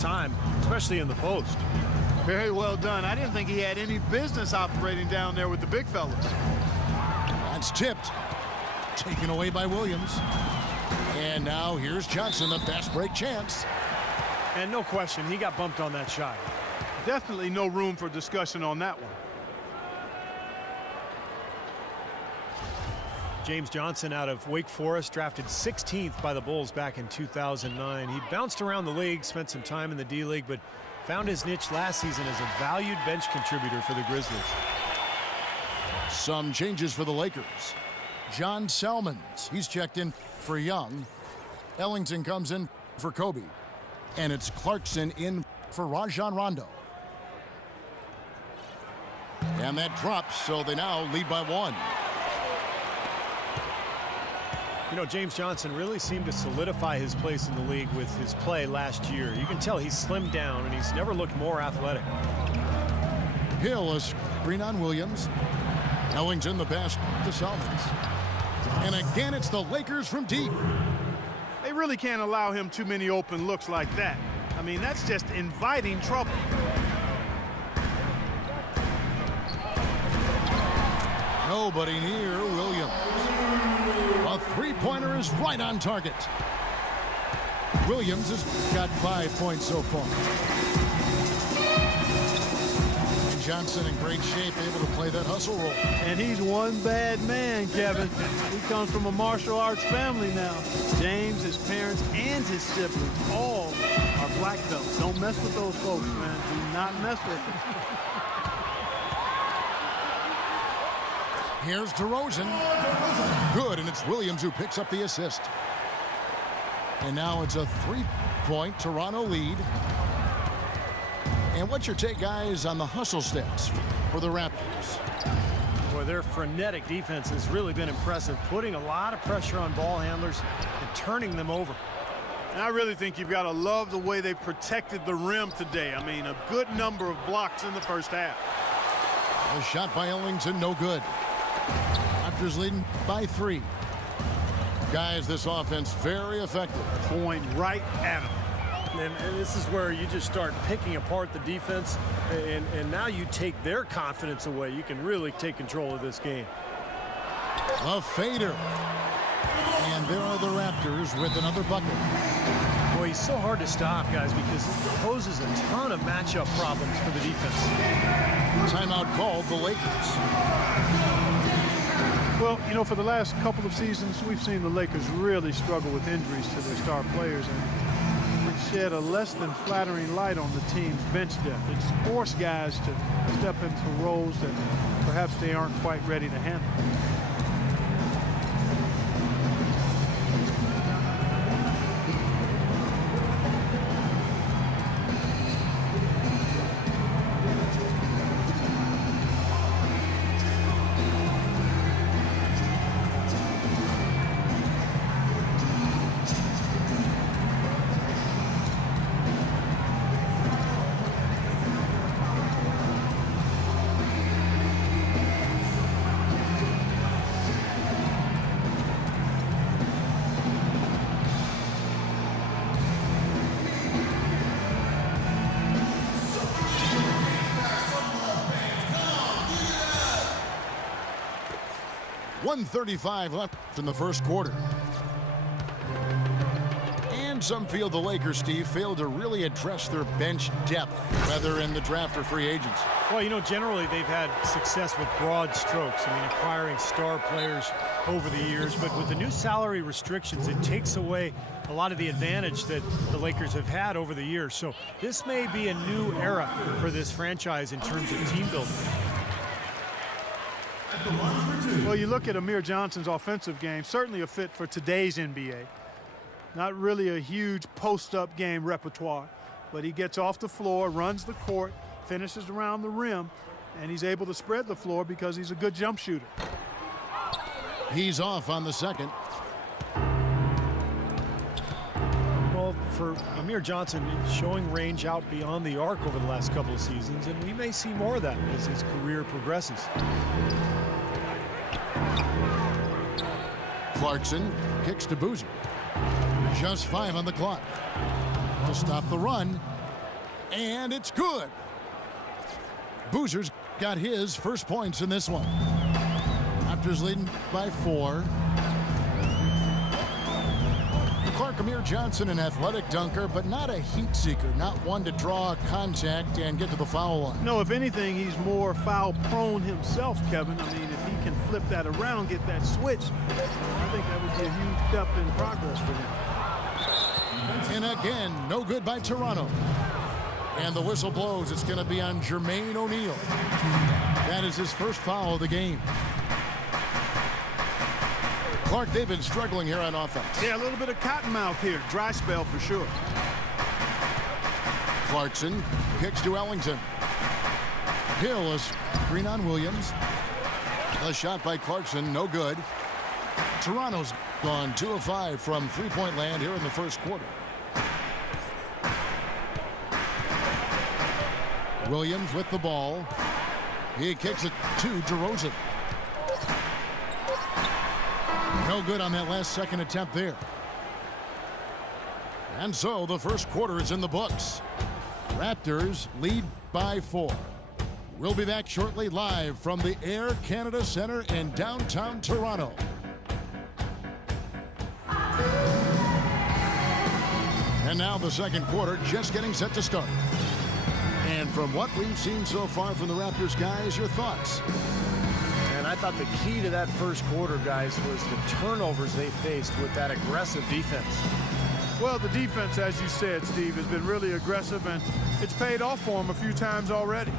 time, especially in the post. Very well done. I didn't think he had any business operating down there with the big fellas. That's tipped. Taken away by Williams. And now here's Johnson, the fast break chance. And no question, he got bumped on that shot. Definitely no room for discussion on that one. James Johnson out of Wake Forest, drafted 16th by the Bulls back in 2009. He bounced around the league, spent some time in the D-League, but found his niche last season as a valued bench contributor for the Grizzlies. Some changes for the Lakers. John Salmons, he's checked in for Young. Ellington comes in for Kobe. And it's Clarkson in for Rajon Rondo. And that drops, so they now lead by 1. You know, James Johnson really seemed to solidify his place in the league with his play last year. You can tell he's slimmed down, and he's never looked more athletic. Hill, a screen on Williams. Ellington, the pass to Salmons. And again, it's the Lakers from deep. They really can't allow him too many open looks like that. I mean, that's just inviting trouble. Nobody near Williams. A three-pointer is right on target. Williams has got 5 points so far. And Johnson in great shape, able to play that hustle role. And he's one bad man, Kevin. He comes from a martial arts family now. James, his parents, and his siblings all are black belts. Don't mess with those folks, man. Do not mess with them. Here's DeRozan. Good, and it's Williams who picks up the assist. And now it's a three-point Toronto lead. And what's your take, guys, on the hustle stats for the Raptors? Boy, their frenetic defense has really been impressive, putting a lot of pressure on ball handlers and turning them over. And I really think you've got to love the way they protected the rim today. I mean, a good number of blocks in the first half. A shot by Ellington, no good. Raptors leading by 3. Guys, this offense very effective. Point right at him. And this is where you just start picking apart the defense, and now you take their confidence away. You can really take control of this game. A fader. And there are the Raptors with another bucket. Boy, he's so hard to stop, guys, because he poses a ton of matchup problems for the defense. Timeout called the Lakers. Well, you know, for the last couple of seasons, we've seen the Lakers really struggle with injuries to their star players, and it shed a less than flattering light on the team's bench depth. It's forced guys to step into roles that perhaps they aren't quite ready to handle. .135 left in the first quarter. And some feel the Lakers, Steve, failed to really address their bench depth, whether in the draft or free agents. Well, you know, generally they've had success with broad strokes. I mean, acquiring star players over the years. But with the new salary restrictions, it takes away a lot of the advantage that the Lakers have had over the years. So this may be a new era for this franchise in terms of team building. Well, you look at Amir Johnson's offensive game, certainly a fit for today's NBA. Not really a huge post-up game repertoire, but he gets off the floor, runs the court, finishes around the rim, and he's able to spread the floor because he's a good jump shooter. He's off on the second. Well, for Amir Johnson, showing range out beyond the arc over the last couple of seasons, and we may see more of that as his career progresses. Clarkson kicks to Boozer. Just 5 on the clock. To stop the run, And it's good. Boozer's got his first points in this one. Raptors leading by 4. Clark, Amir Johnson, an athletic dunker, but not a heat seeker, not one to draw contact and get to the foul line. No, if anything, he's more foul prone himself, Kevin. I mean, if he can flip that around, get that switch, I think that would be a huge step in progress for him. And again, no good by Toronto. And the whistle blows. It's going to be on Jermaine O'Neal. That is his first foul of the game. Clark, they've been struggling here on offense. Yeah, a little bit of cottonmouth here. Dry spell for sure. Clarkson kicks to Ellington. Hill is screen on Williams. A shot by Clarkson, no good. Toronto's gone 2 of 5 from three-point land here in the first quarter. Williams with the ball. He kicks it to DeRozan. No good on that last second attempt there. And so the first quarter is in the books. Raptors lead by 4. We'll be back shortly live from the Air Canada Centre in downtown Toronto. And now the second quarter just getting set to start. And from what we've seen so far from the Raptors, guys, your thoughts? And I thought the key to that first quarter, guys, was the turnovers they faced with that aggressive defense. Well, the defense, as you said, Steve, has been really aggressive, and it's paid off for them a few times already.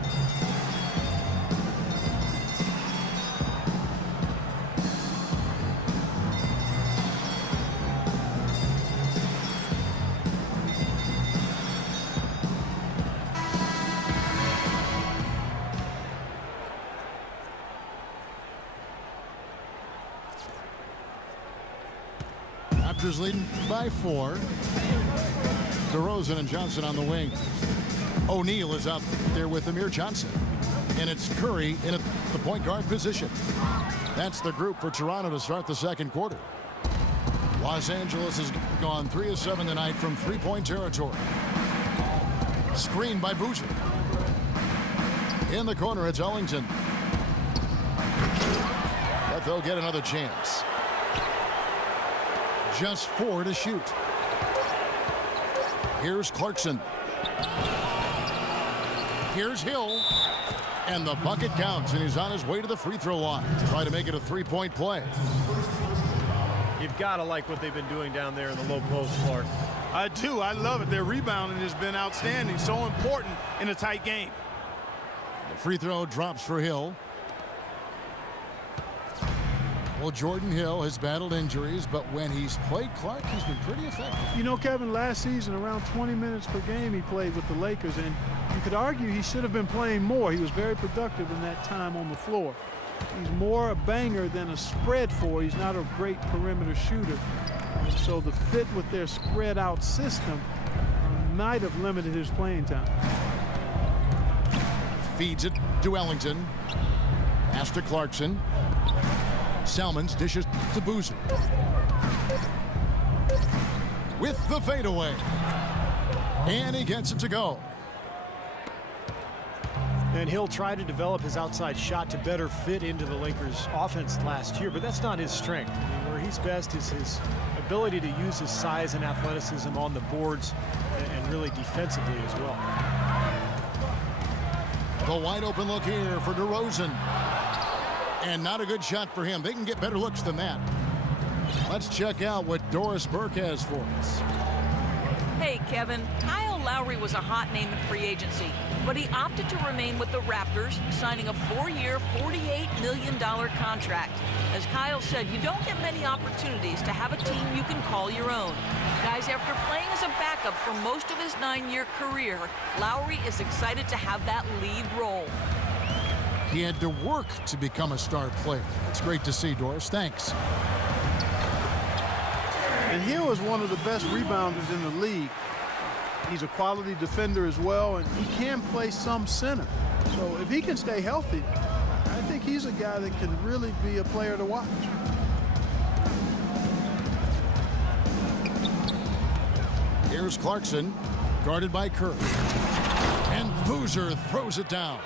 Raptors leading by 4. DeRozan and Johnson on the wing. O'Neal is up there with Amir Johnson. And it's Curry in the point guard position. That's the group for Toronto to start the second quarter. Los Angeles has gone 3 of 7 tonight from three-point territory. Screened by Boozer. In the corner, it's Ellington. But they'll get another chance. Just 4 to shoot. Here's Clarkson. Here's Hill. And the bucket counts, and he's on his way to the free throw line to try to make it a three-point play. You've got to like what they've been doing down there in the low post, Clark. I do. I love it. Their rebounding has been outstanding. So important in a tight game. The free throw drops for Hill. Well, Jordan Hill has battled injuries, but when he's played Clark, he's been pretty effective. You know, Kevin, last season, around 20 minutes per game he played with the Lakers, and you could argue he should have been playing more. He was very productive in that time on the floor. He's more a banger than a spread four. He's not a great perimeter shooter. And so the fit with their spread out system might have limited his playing time. Feeds it to Ellington. Pass to Clarkson. Salmons dishes to Boozer. With the fadeaway. And he gets it to go. And he'll try to develop his outside shot to better fit into the Lakers' offense last year, but that's not his strength. I mean, where he's best is his ability to use his size and athleticism on the boards and really defensively as well. The wide open look here for DeRozan. And not a good shot for him. They can get better looks than that. Let's check out what Doris Burke has for us. Hey, Kevin. Kyle Lowry was a hot name in free agency, but he opted to remain with the Raptors, signing a 4-year, $48 million contract. As Kyle said, you don't get many opportunities to have a team you can call your own. Guys, after playing as a backup for most of his 9-year career, Lowry is excited to have that lead role. He had to work to become a star player. It's great to see, Doris. Thanks. And Hill is one of the best rebounders in the league. He's a quality defender as well, and he can play some center. So if he can stay healthy, I think he's a guy that can really be a player to watch. Here's Clarkson, guarded by Curry. And Boozer throws it down.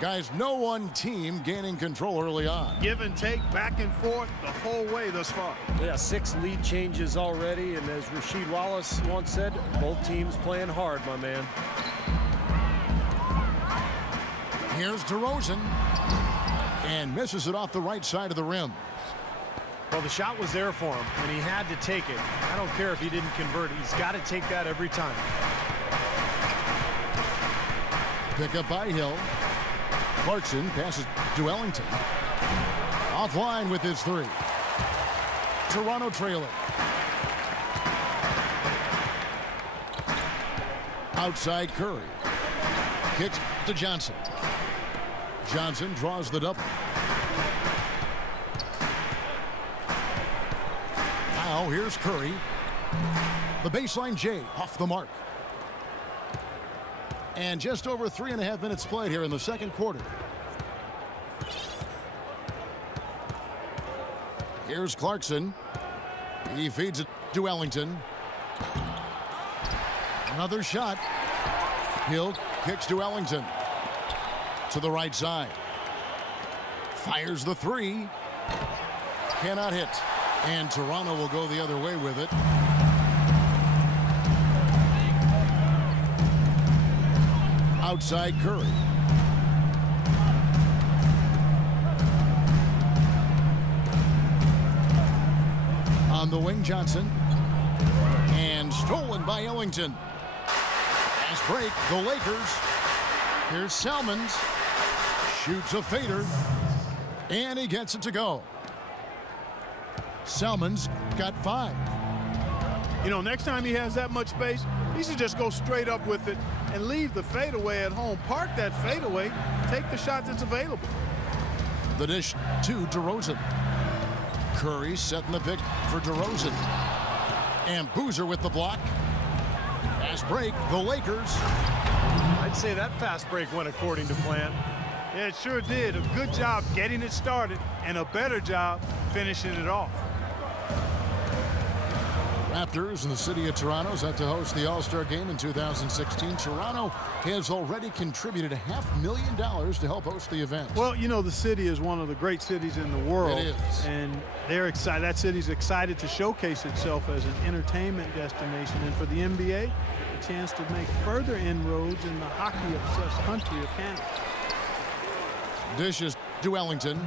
Guys, no one team gaining control early on. Give and take, back and forth the whole way thus far. Yeah, 6 lead changes already, and as Rasheed Wallace once said, both teams playing hard, my man. Here's DeRozan, and misses it off the right side of the rim. Well, the shot was there for him, and he had to take it. I don't care if he didn't convert it. He's got to take that every time. Pick up by Hill. Clarkson passes to Ellington. Offline with his 3. Toronto trailing. Outside Curry. Kicks to Johnson. Johnson draws the double. Now here's Curry. The baseline J off the mark. And just over 3.5 minutes played here in the second quarter. Here's Clarkson. He feeds it to Ellington. Another shot. Hill kicks to Ellington. To the right side. Fires the 3. Cannot hit. And Toronto will go the other way with it. Outside Curry. On the wing, Johnson. And stolen by Ellington. Fast break, the Lakers. Here's Salmons. Shoots a fader. And he gets it to go. Salmons got 5. You know, next time he has that much space, he should just go straight up with it and leave the fadeaway at home. Park that fadeaway, take the shot that's available. The dish to DeRozan. Curry setting the pick for DeRozan. And Boozer with the block. Fast break, the Lakers. I'd say that fast break went according to plan. Yeah, it sure did. A good job getting it started and a better job finishing it off. Raptors in the city of Toronto set to host the All-Star Game in 2016. Toronto has already contributed $500,000 to help host the event. Well, you know, the city is one of the great cities in the world. It is. And they're excited. That city's excited to showcase itself as an entertainment destination. And for the NBA, a chance to make further inroads in the hockey-obsessed country of Canada. Dishes to Ellington.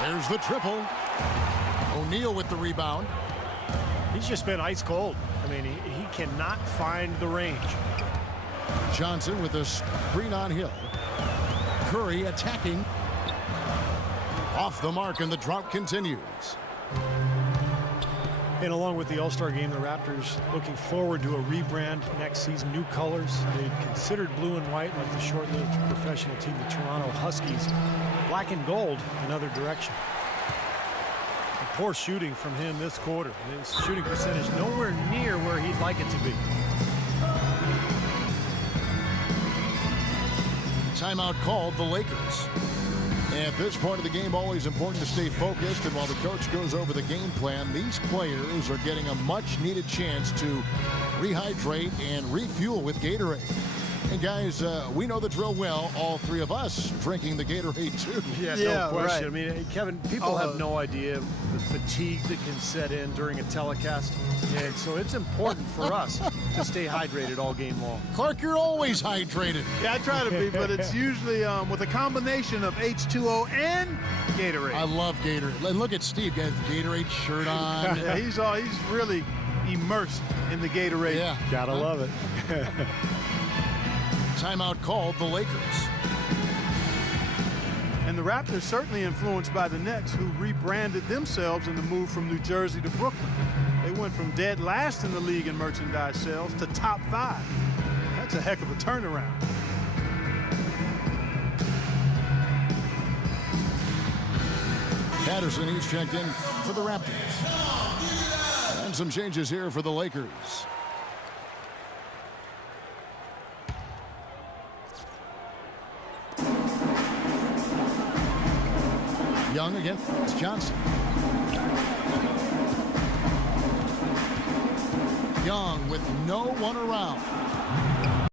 There's the triple. O'Neal with the rebound. He's just been ice cold. I mean, he cannot find the range. Johnson with a screen on Hill. Curry attacking. Off the mark, and the drought continues. And along with the All-Star Game, the Raptors looking forward to a rebrand next season. New colors. They considered blue and white like the short-lived professional team, the Toronto Huskies. Black and gold, another direction. Poor shooting from him this quarter. His shooting percentage nowhere near where he'd like it to be. Timeout called, the Lakers. At this point of the game, always important to stay focused, and while the coach goes over the game plan, these players are getting a much-needed chance to rehydrate and refuel with Gatorade. And guys, we know the drill well, all 3 of us drinking the Gatorade too. Yeah, no question. Right. I mean, Kevin, people have no idea the fatigue that can set in during a telecast. And so it's important for us to stay hydrated all game long. Clark, you're always hydrated. Yeah, I try to be, but it's usually with a combination of H2O and Gatorade. I love Gatorade. And look at Steve, got his Gatorade shirt on. Yeah, he's really immersed in the Gatorade. Yeah. Gotta love it. Timeout called, the Lakers. And the Raptors certainly influenced by the Nets, who rebranded themselves in the move from New Jersey to Brooklyn. They went from dead last in the league in merchandise sales to top 5. That's a heck of a turnaround. Patterson, he's checked in for the Raptors. And some changes here for the Lakers. Young against Johnson. Young with no one around.